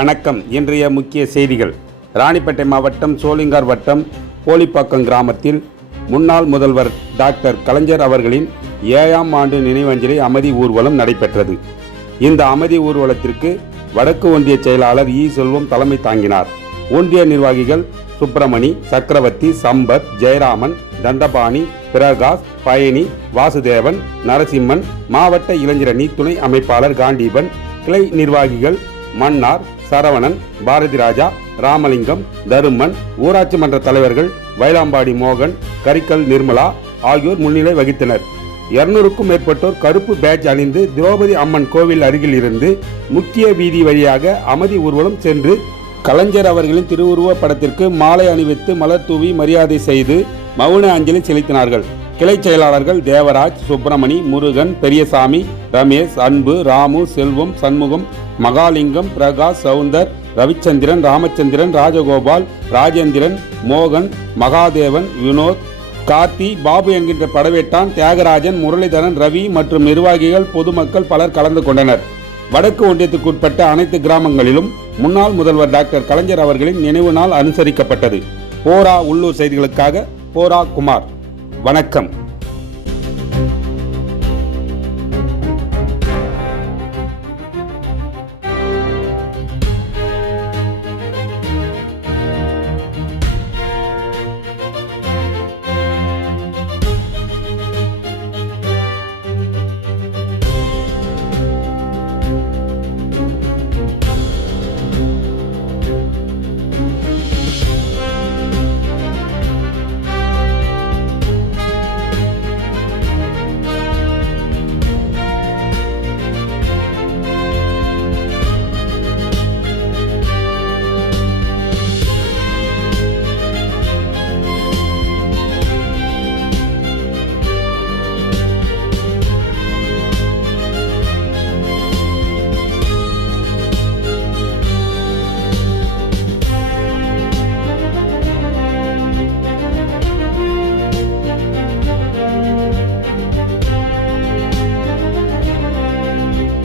வணக்கம். இன்றைய முக்கிய செய்திகள். ராணிப்பேட்டை மாவட்டம் சோளிங்கார் வட்டம் போலிப்பாக்கம் கிராமத்தில் முன்னாள் முதல்வர் டாக்டர் கலைஞர் அவர்களின் 7ஆம் ஆண்டு நினைவஞ்சலி அமைதி ஊர்வலம் நடைபெற்றது. இந்த அமைதி ஊர்வலத்திற்கு வடக்கு ஒன்றிய செயலாளர் இ. செல்வம் தலைமை தாங்கினார். ஒன்றிய நிர்வாகிகள் சுப்பிரமணி, சக்கரவர்த்தி, சம்பத், ஜெயராமன், தண்டபாணி, பிரகாஷ், பயணி, வாசுதேவன், நரசிம்மன், மாவட்ட இளைஞரணி துணை அமைப்பாளர் காண்டீபன், கிளை நிர்வாகிகள் மன்னார், சரவணன், பாரதி ராஜா, ராமலிங்கம், தருமன், ஊராட்சி மன்ற தலைவர்கள் வைலாம்பாடி மோகன், கரிக்கல் நிர்மலா ஆகியோர் முன்னிலை வகித்தனர். 200க்கும் மேற்பட்டோர் கருப்பு பேட்ஜ் அணிந்து திரௌபதி அம்மன் கோவில் அருகில் இருந்து முக்கிய வீதி வழியாக அமைதி ஊர்வலம் சென்று கலைஞர் அவர்களின் திருவுருவ படத்திற்கு மாலை அணிவித்து மலர் தூவி மரியாதை செய்து மௌன அஞ்சலி செலுத்தினார்கள். கிளை செயலாளர்கள் தேவராஜ், சுப்பிரமணி, முருகன், பெரியசாமி, ரமேஷ், அன்பு, ராமு, செல்வம், சண்முகம், மகாலிங்கம், பிரகாஷ், சவுந்தர், ரவிச்சந்திரன், ராமச்சந்திரன், ராஜகோபால், ராஜேந்திரன், மோகன், மகாதேவன், வினோத், கார்த்தி, பாபு என்கின்ற படவேட்டான், தியாகராஜன், முரளிதரன், ரவி மற்றும் நிர்வாகிகள், பொதுமக்கள் பலர் கலந்து கொண்டனர். வடக்கு ஒன்றியத்துக்குட்பட்ட அனைத்து கிராமங்களிலும் முன்னாள் முதல்வர் டாக்டர் கலைஞர் அவர்களின் நினைவு நாள் அனுசரிக்கப்பட்டது. போரா உள்ளூர் செய்திகளுக்காக போரா குமார். வணக்கம்.